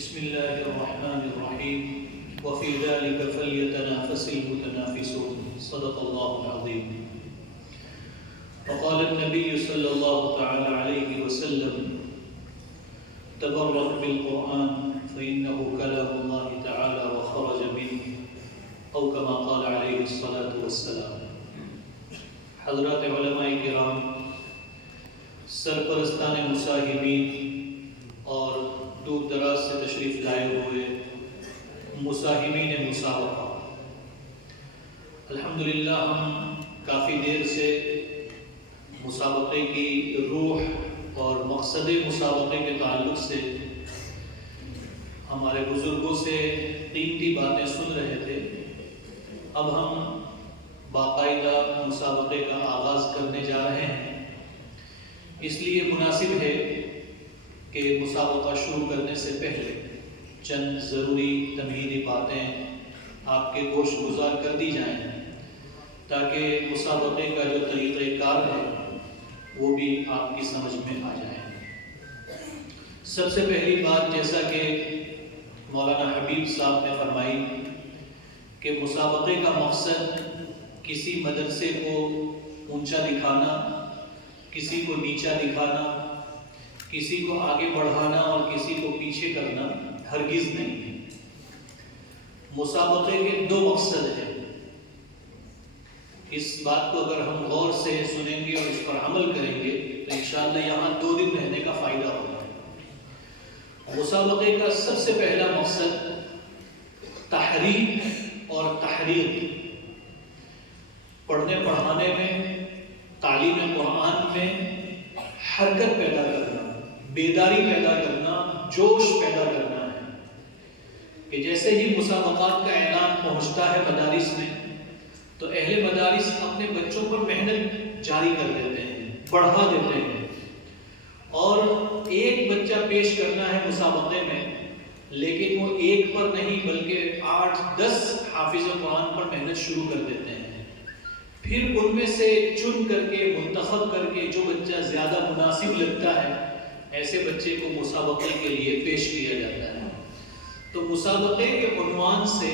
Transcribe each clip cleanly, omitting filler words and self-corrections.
بسم الله الرحمن الرحيم وفي ذلك فليتنافس المتنافسون صدق الله العظيم. وقال النبي صلى الله تعالى عليه وسلم تبرك بالقرآن فإنه كلام الله تعالى وخرج منه أو كما قال عليه الصلاة والسلام. حضرات علماء کرام، سرپرستان مصاحبین اور دور دراز سے تشریف لائے ہوئے مصاحبین مسابقہ، الحمدللہ ہم کافی دیر سے مسابقے کی روح اور مقصد مسابقے کے تعلق سے ہمارے بزرگوں سے قیمتی باتیں سن رہے تھے. اب ہم باقاعدہ مسابقے کا آغاز کرنے جا رہے ہیں. اس لیے مناسب ہے کہ مسابقہ شروع کرنے سے پہلے چند ضروری تمہیدی باتیں آپ کے گوش گزار کر دی جائیں تاکہ مسابقے کا جو طریقہ کار ہے وہ بھی آپ کی سمجھ میں آ جائے. سب سے پہلی بات، جیسا کہ مولانا حبیب صاحب نے فرمائی کہ مسابقے کا مقصد کسی مدرسے کو اونچا دکھانا، کسی کو نیچا دکھانا، کسی کو آگے بڑھانا اور کسی کو پیچھے کرنا ہرگز نہیں ہے. مسابقے کے دو مقصد ہیں. اس بات کو اگر ہم غور سے سنیں گے اور اس پر عمل کریں گے تو انشاءاللہ یہاں 2 دن رہنے کا فائدہ ہوگا. مسابقے کا سب سے پہلا مقصد تحریک اور تحریر، پڑھنے پڑھانے میں، تعلیم قرآن میں حرکت پیدا کرنا، بیداری پیدا کرنا، جوش پیدا کرنا ہے کہ جیسے ہی مسابقات کا اعلان پہنچتا ہے مدارس میں تو اہل مدارس اپنے بچوں پر محنت جاری کر دیتے ہیں، بڑھا دیتے ہیں، اور ایک بچہ پیش کرنا ہے مسابقے میں، لیکن وہ ایک پر نہیں بلکہ 8-10 حافظ قرآن پر محنت شروع کر دیتے ہیں. پھر ان میں سے چن کر کے، منتخب کر کے جو بچہ زیادہ مناسب لگتا ہے ایسے بچے کو مسابقے کے لیے پیش کیا جاتا ہے. تو مسابقے کے عنوان سے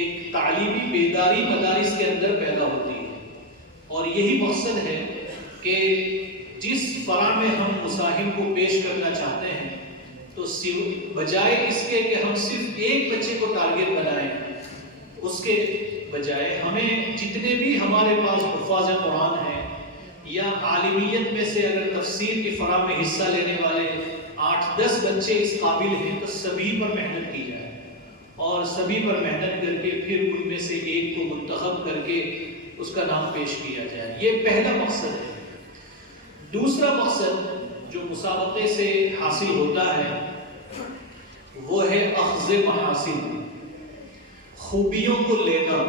ایک تعلیمی بیداری مدارس کے اندر پیدا ہوتی ہے، اور یہی مقصد ہے کہ جس فرع میں ہم مصاحب کو پیش کرنا چاہتے ہیں تو بجائے اس کے کہ ہم صرف ایک بچے کو ٹارگٹ بنائیں، اس کے بجائے ہمیں جتنے بھی ہمارے پاس حفاظ قرآن ہیں یا عالمیت میں سے اگر تفسیر کی فرع میں حصہ لینے والے 8-10 بچے اس قابل ہیں تو سبھی پر محنت کی جائے، اور سبھی پر محنت کر کے پھر ان میں سے ایک کو منتخب کر کے اس کا نام پیش کیا جائے. یہ پہلا مقصد ہے. دوسرا مقصد جو مسابقے سے حاصل ہوتا ہے وہ ہے اخذ محاسن، خوبیوں کو لینا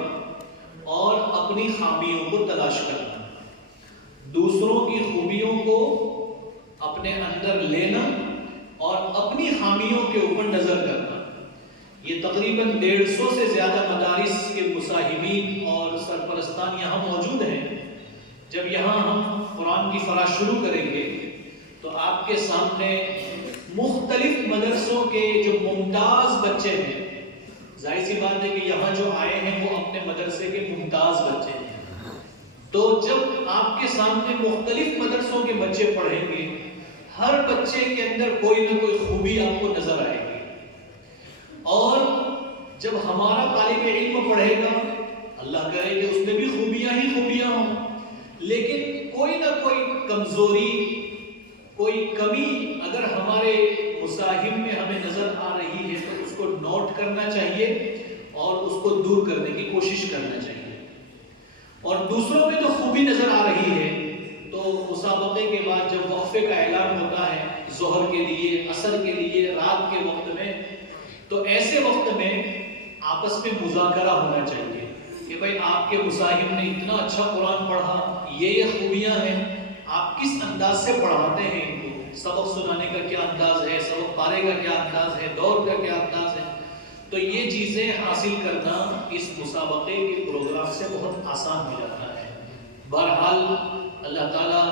اور اپنی خامیوں کو تلاش کرنا. دوسروں کی خوبیوں کو اپنے اندر لینا اور اپنی خامیوں کے اوپر نظر کرنا. یہ تقریباً 150 سے زیادہ مدارس کے مصاحبین اور سرپرستان یہاں موجود ہیں. جب یہاں ہم قرآن کی فرع شروع کریں گے تو آپ کے سامنے مختلف مدرسوں کے جو ممتاز بچے ہیں، ظاہر سی بات ہے کہ یہاں جو آئے ہیں وہ اپنے مدرسے کے ممتاز بچے ہیں، تو جب آپ کے سامنے مختلف مدرسوں کے بچے پڑھیں گے ہر بچے کے اندر کوئی نہ کوئی خوبی آپ کو نظر آئے گی. اور جب ہمارا طالب علم پڑھے گا اللہ کرے کہ اس میں بھی خوبیاں ہی خوبیاں ہوں، لیکن کوئی نہ کوئی کمزوری، کوئی کمی اگر ہمارے مصاحب میں ہمیں نظر آ رہی ہے تو اس کو نوٹ کرنا چاہیے اور اس کو دور کرنے کی کوشش کرنا چاہیے. اور دوسروں میں تو خوبی نظر آ رہی ہے تو مسابقے کے بعد جب وقفے کا اعلان ہوتا ہے ظہر کے لیے، عصر کے لیے، رات کے وقت میں، تو ایسے وقت میں آپس میں مذاکرہ ہونا چاہیے کہ بھائی آپ کے مصاحب نے اتنا اچھا قرآن پڑھا، یہ خوبیاں ہیں، آپ کس انداز سے پڑھاتے ہیں ان کو، سبق سنانے کا کیا انداز ہے، سبق پارے کا کیا انداز ہے، دور کا کیا انداز ہے. تو یہ چیزیں حاصل کرنا اس مسابقے کے پروگرام سے بہت آسان ہو جاتا ہے. بہرحال اللہ تعالیٰ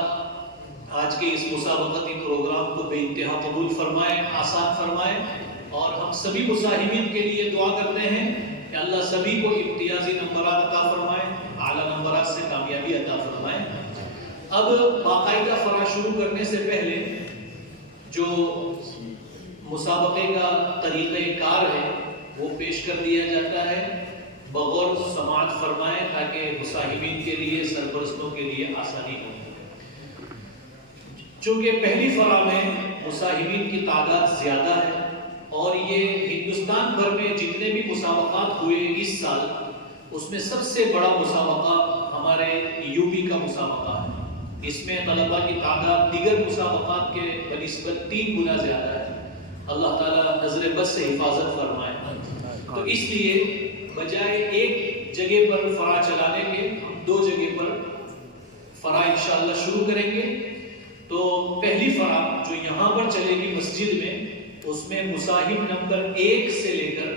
آج کے اس مسابقتی پروگرام کو بے انتہا قبول فرمائے، آسان فرمائے، اور ہم سبھی مصاحبین کے لیے دعا کرتے ہیں کہ اللہ سبھی کو امتیازی نمبرات عطا فرمائے، اعلیٰ نمبرات سے کامیابی عطا فرمائے۔ اب باقاعدہ فرا شروع کرنے سے پہلے جو مسابقے کا طریقہ کار ہے وہ پیش کر دیا جاتا ہے، بغور سماعت فرمائیں تاکہ مصاحبین کے لیے، سرپرستوں کے لیے آسانی ہو۔ چونکہ پہلی فرا میں مصاحبین کی تعداد زیادہ ہے اور یہ ہندوستان بھر میں جتنے بھی مسابقات ہوئے اس سال، اس میں سب سے بڑا مسابقہ ہمارے یو پی کا مسابقہ ہے۔ اس میں طلباء کی تعداد دیگر مسابقات کے بنسبت 3 گنا زیادہ ہے۔ اللہ تعالیٰ نظر بد سے حفاظت فرمائے۔ تو اس لیے بجائے ایک جگہ پر فرا چلانے کے ہم 2 جگہ پر فرا انشاءاللہ شروع کریں گے۔ تو پہلی فرا جو یہاں پر چلے گی مسجد میں، اس میں مصاحب نمبر 1 سے لے کر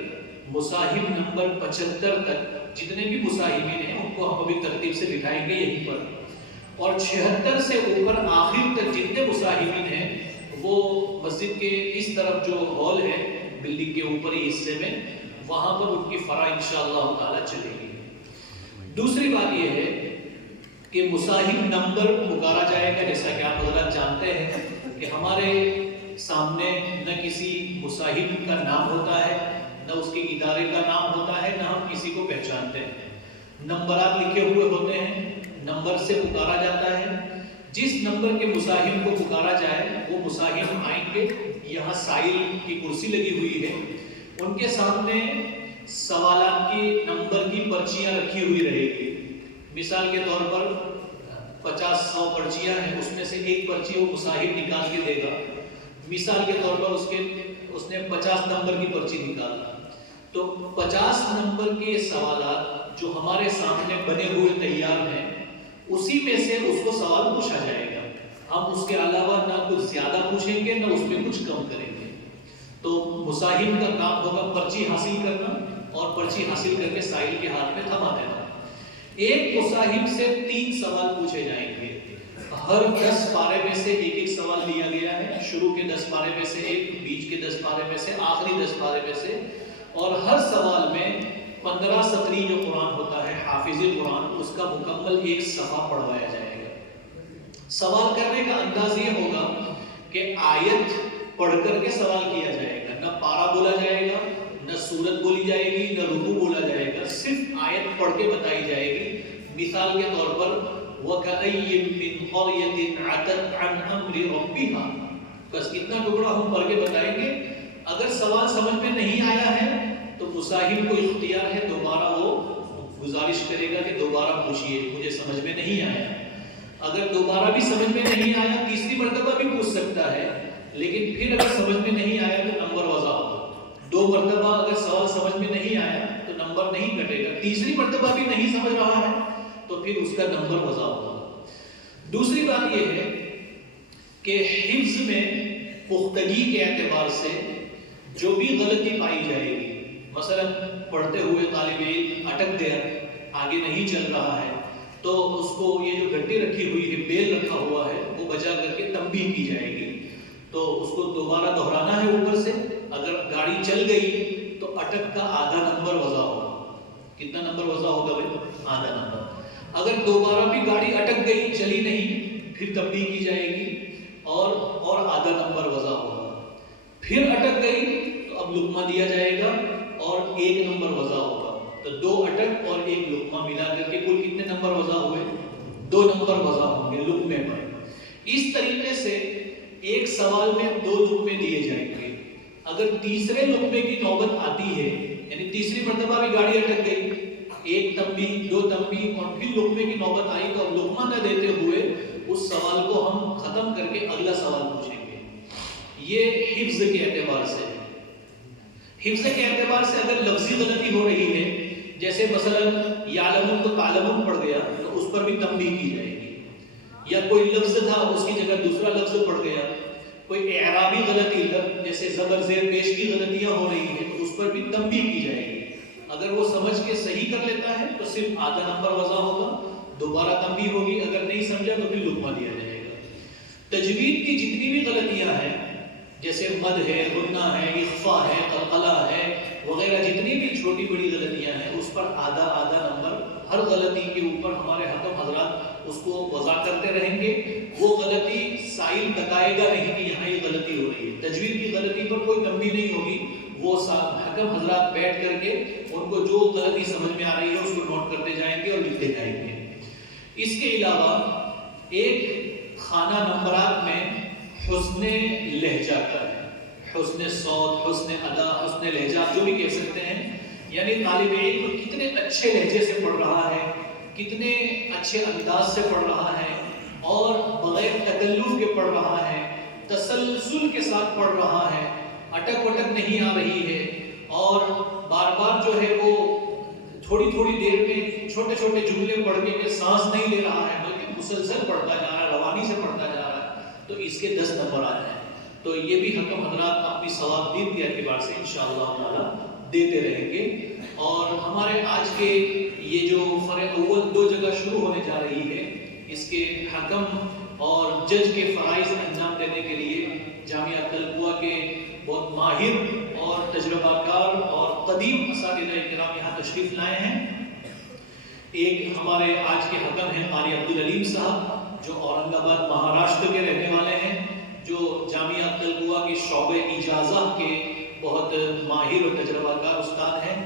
مصاحب نمبر 75 تک جتنے بھی مصاحبین ہیں ان کو ہم ابھی ترتیب سے بٹھائیں گے یہیں پر، اور 76 سے اوپر آخر تک جتنے مصاحبین ہیں وہ مسجد کے اس طرف جو ہال ہے بلڈنگ کے اوپری حصے میں، وہاں پر ان کی فرا انشاءاللہ تعالی چلے گی۔ دوسری بات یہ ہے کہ مصاحب نمبر پکارا جائے گا، جیسا کہ آپ حضرات جانتے ہیں کہ ہمارے سامنے نہ کسی مصاحب کا نام ہوتا ہے، نہ اس کے ادارے کا نام ہوتا ہے، نہ ہم کسی کو پہچانتے ہیں۔ نمبرات لکھے ہوئے ہوتے ہیں، نمبر سے پکارا جاتا ہے۔ جس نمبر کے مصاحب کو پکارا جائے وہ مصاحب آئیں گے، یہاں سائل کی کرسی لگی ہوئی ہے، ان کے سامنے سوالات کی نمبر کی پرچیاں رکھی ہوئی رہے گی۔ مثال کے طور پر 50-100 پرچیاں ہیں، اس میں سے ایک پرچی وہ مصاحب نکال کے دے گا۔ مثال کے طور پر اس نے 50 نمبر کی پرچی نکالا، تو 50 نمبر کے سوالات جو ہمارے سامنے بنے ہوئے تیار ہیں اسی میں سے اس کو سوال پوچھا جائے گا۔ ہم اس کے علاوہ نہ کچھ زیادہ پوچھیں گے نہ اس میں کچھ کم کریں گے۔ تو مصاحب کا کام ہوگا پرچی حاصل کرنا اور پرچی حاصل کر کے سائل کے ہاتھ میں تھما دینا۔ ایک مصاحب سے 3 سوال پوچھے جائیں گے۔ ہر 10 پارے میں سے ایک سوال لیا گیا ہے، شروع کے 10 پارے میں سے ایک، بیچ کے 10 پارے میں سے، آخری 10 پارے میں سے، اور ہر سوال میں 15 سطری جو قرآن ہوتا ہے حافظ قرآن، اس کا مکمل ایک صفحہ پڑھوایا جائے گا۔ سوال کرنے کا انداز یہ ہوگا کہ آیت پڑھ کر کے سوال کیا جائے گا، نہ پارا بولا جائے گا، نہ سورت بولی جائے گی، نہ رکوع بولا جائے گا، صرف آیت پڑھ کے بتائی جائے گی۔ مثال کے طور پر وَكَأَيٍّ مِّن قَرْيَةٍ عَتَتْ عَنْ أَمْرِ رَبِّهَا، بس اتنا ٹکڑا ہم پڑھ کے بتائیں گے۔ اگر سوال سمجھ میں نہیں آیا ہے تو مصاحب کو اختیار ہے، دوبارہ وہ گزارش کرے گا کہ دوبارہ پوچھیے، مجھے سمجھ میں نہیں آیا۔ اگر دوبارہ بھی سمجھ میں نہیں آیا، تیسری مرتبہ بھی پوچھ سکتا ہے، لیکن پھر اگر سمجھ میں نہیں آیا تو نمبر وضع ہوگا۔ 2 مرتبہ اگر سوال سمجھ میں نہیں آیا تو نمبر نہیں کٹے گا، تیسری مرتبہ بھی نہیں سمجھ رہا ہے تو پھر اس کا نمبر وضع ہوگا۔ دوسری بات یہ ہے کہ حفظ میں پختگی کے اعتبار سے جو بھی غلطی پائی جائے گی، مثلا پڑھتے ہوئے طالب علم اٹک گیا، آگے نہیں چل رہا ہے، تو اس کو یہ جو گھٹی رکھی ہوئی ہے، بیل رکھا ہوا ہے، وہ بجا کر کے تنبیہ کی جائے گی۔ تو اس کو دوبارہ دہرانا ہے اوپر سے۔ اگر گاڑی چل گئی تو اٹک کا آدھا نمبر وضع ہوگا۔ کتنا نمبر وضع ہوگا بھائی؟ آدھا نمبر۔ اگر دوبارہ بھی گاڑی اٹک گئی، چلی نہیں، پھر تنبیہ کی جائے گی اور آدھا نمبر وضع ہوگا۔ پھر اٹک گئی تو اب لقمہ دیا جائے گا اور 1 نمبر وضع ہوگا۔ تو 2 اٹک اور 1 لقمہ ملا کر کے کل کتنے نمبر وضع ہوئے؟ 2 نمبر وضع ہوں گے لقمے پر۔ اس طریقے سے ایک سوال میں 2 لقمے دیے جائیں گے۔ اگر تیسرے لقمے کی نوبت آتی ہے، یعنی تیسری مرتبہ بھی گاڑی اٹک گئی، 1 تنبیہ، 2 تنبیہ اور پھر لقمے کی نوبت آئی، تو اب لقمہ نہ دیتے ہوئے اس سوال کو ہم ختم کر کے اگلا سوال پوچھیں گے۔ یہ حفظ کے اعتبار سے۔ حفظ کے اعتبار سے اگر لفظی غلطی ہو رہی ہے، جیسے مثلا یعلمون کو تعلمون پڑھ گیا تو اس پر بھی تنبیہ کی جائے گی، یا کوئی لفظ تھا اس کی جگہ دوسرا لفظ پڑھ گیا، کوئی اعرابی غلطی جیسے زبر زیر پیش کی غلطیاں ہو رہی ہیں تو اس پر بھی تنبیہ کی جائے گی۔ اگر وہ سمجھ کے صحیح کر لیتا ہے تو صرف آدھا نمبر وضع ہوگا، دوبارہ تنبیہ ہوگی، اگر نہیں سمجھا تو پھر لقمہ دیا جائے گا۔ تجوید کی جتنی بھی غلطیاں ہیں، جیسے مد ہے، غنہ ہے، اخفا ہے، قلقلہ اوپر آدھا آدھا نمبر، ہر غلطی کے اوپر ہمارے حکم حضرات اس کو وضع کرتے رہیں گے. وہ غلطی سائل بتائے گا نہیں کہ یہاں یہ غلطی ہو رہی ہے، تجوید کی غلطی پر کوئی تنبیہ نہیں ہوگی. وہ حکم حضرات بیٹھ کر کے ان کو جو غلطی سمجھ میں آ رہی ہے اس کو نوٹ کرتے جائیں گے اور لکھتے جائیں گے. اس کے علاوہ ایک خانہ نمبرات میں حسن لہجہ کا ہے، حسن صوت، حسن ادا، حسن لہجہ آپ جو بھی کہہ سکتے ہیں. یعنی طالب علم کتنے اچھے لہجے سے پڑھ رہا ہے، کتنے اچھے انداز سے پڑھ رہا ہے اور بغیر تکلف کے پڑھ رہا ہے، تسلسل کے ساتھ پڑھ رہا ہے، اٹک وٹک نہیں آ رہی ہے اور بار بار جو ہے وہ تھوڑی تھوڑی دیر میں چھوٹے چھوٹے جملے پڑھ کے سانس نہیں لے رہا ہے بلکہ مسلسل پڑھتا جا رہا ہے، روانی سے پڑھتا جا رہا ہے، تو اس کے 10 نمبر آ جائیں. تو یہ بھی حکم حضرات اپنی ثوابدید کے اعتبار سے انشاءاللہ تعالی دیتے رہیں گے. اور ہمارے آج کے یہ جو فرع اول 2 جگہ شروع ہونے جا رہی ہے، اس کے حکم اور جج کے فرائض انجام دینے کے لیے جامعہ طلبوہ کے بہت ماہر اور تجربہ کار اور قدیم اساتذہ کرام یہاں تشریف لائے ہیں. ایک ہمارے آج کے حکم ہیں قاری عبدالعلیم صاحب جو اورنگ آباد مہاراشٹر کے رہنے والے ہیں، جو جامعہ طلبوہ کے شعبہ اجازہ کے بہت ماہر اور تجربہ کار استاد ہیں.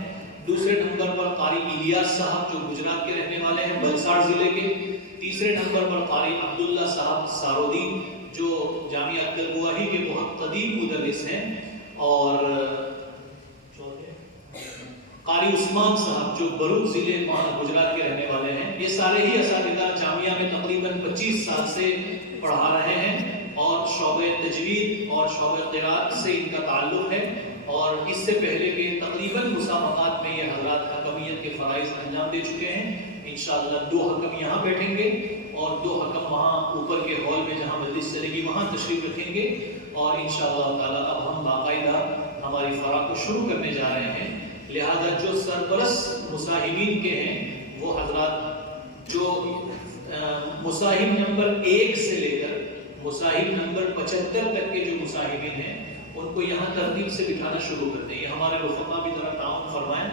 دوسرے نمبر پر قاری الیاس صاحب جو گجرات کے رہنے والے ہیں، بلساڑ ضلع کے. تیسرے نمبر پر قاری عبداللہ صاحب سارودی جو جامعہ طلبوہ ہی کے بہت قدیم مدرس ہیں. اور قاری عثمان صاحب جو بروچ ضلع گجرات کے رہنے والے ہیں. یہ سارے ہی اساتذہ جامعہ میں تقریباً 25 سال سے پڑھا رہے ہیں اور شعبہ تجوید اور شعبہ قرات سے ان کا تعلق ہے. اور اس سے پہلے کے تقریباً مسابقات میں یہ حضرات حکمیت کے فرائض انجام دے چکے ہیں. انشاءاللہ 2 حکم یہاں بیٹھیں گے اور 2 حکم وہاں اوپر کے ہال میں جہاں مجلس چلے گی وہاں تشریف رکھیں گے. اور انشاءاللہ تعالی اب ہم باقاعدہ ہماری فرا کو شروع کرنے جا رہے ہیں. لہذا جو سرپرست مصاحبین کے ہیں وہ حضرات جو مصاحب نمبر 1 سے لے کر مصاحب نمبر 75 تک کے جو مصاحبین ہیں ان کو یہاں ترتیب سے بٹھانا شروع کرتے ہیں. یہ ہمارے رفقا بھی ذرا تعاون فرمائیں.